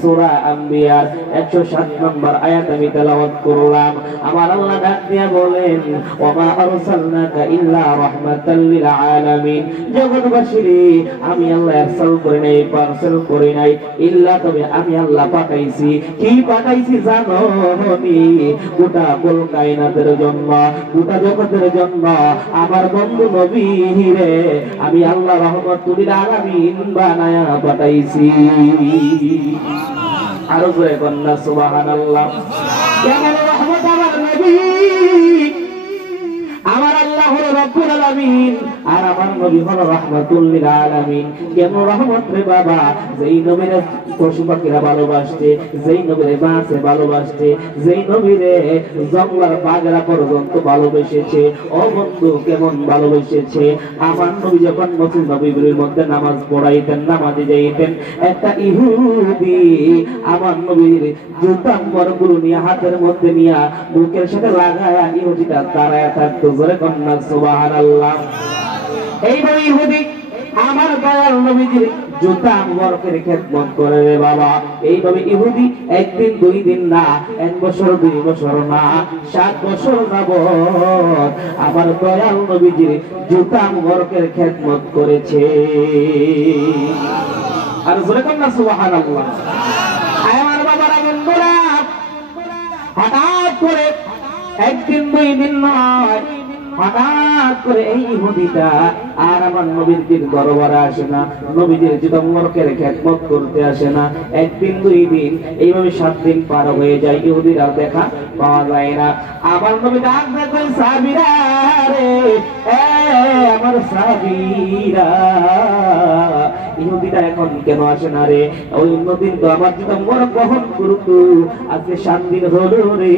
সূরা আম্বিয়ার 107 নম্বর আয়াত আমি তেলাওয়াত করলাম। আমার আল্লাহ ডাক দিয়ে বলেন, ওয়া মা আরসালনাকা ইল্লা রাহমাতাল লিল আলামিন, জগৎবাসীরে আমি আল্লাহ আরসাল করি নাই, পার্সেল করি নাই, ইল্লা তবে আমি আল্লাহ পাঠাইছি। কি পাঠাইছি জানো নি? গোটা কুল কায়নাতের জন্য, গোটা জগতের জন্য আমার বন্ধু নবী রে আমি আল্লাহ রাহমাতুল লিল আলামিন বানায়া পাঠাইছি। আরো জোরে কন্যা সুবহানাল্লাহ। কেমন রহমত আমার নবী, আমার আল্লাহ হলো রব্বুল আলামিন আর আমার নবী হলো রাহমাতুল লিল আলামিন। কেমন রহমত রে বাবা, যেই নবীরে পশু পাখিরা ভালোবাসছে, যেই নবীরে মাছে ভালোবাসছে, যেই নবীরে জঙ্গলার বাঘেরা পর্যন্ত ভালোবেসেছে। ও বন্ধু কেমন ভালোবেসেছে আমার নবী যখন মসজিদ নববীর মধ্যে নামাজ পড়াইতেন, নামাজে যাইতেন, একটা ইহুদি আমার নবীর জুতা মোবারকগুলো নিয়ে হাতের মধ্যে নিয়ে বুকের সাথে লাগায়া ইহুদিটা দাঁড়ায় থাকতো। জোরে কন্যা সুবহানাল্লাহ। এইভাবে ইহুদি আমার দয়াল নবীজির জুতা মোবারকের খেদমত করে রে বাবা। এইভাবে ইহুদি একদিন দুই দিন না, 1 বছর 2 বছর না, 7 বছর যাবত আমার দয়াল নবীজির জুতা মোবারকের খেদমত করেছে। আর জোরে কন্যা সুবহানাল্লাহ। আমার বাবারা বন্ধুরা, হঠাৎ করে একদিন দুই দিন নয়, হঠাৎ করে এই ইহুদিটা আর আমার নবীজির দরবারে আসে না, নবীজির জুতা মোবারকের খেদমত করতে আসে না। একদিন দুই দিন এইভাবে 7 দিন পার হয়ে যায়, ইহুদির আর দেখা পাওয়া যায় না। আমার নবী ডাক দেন, সাহাবীরা রে, আমার সাহাবীরা, ইহুদিটা এখন কেন আসে না রে? ওই অন্যদিন তো আমার জুতা মোবারক বহন করতো, আজকে 7 দিন হলো রে।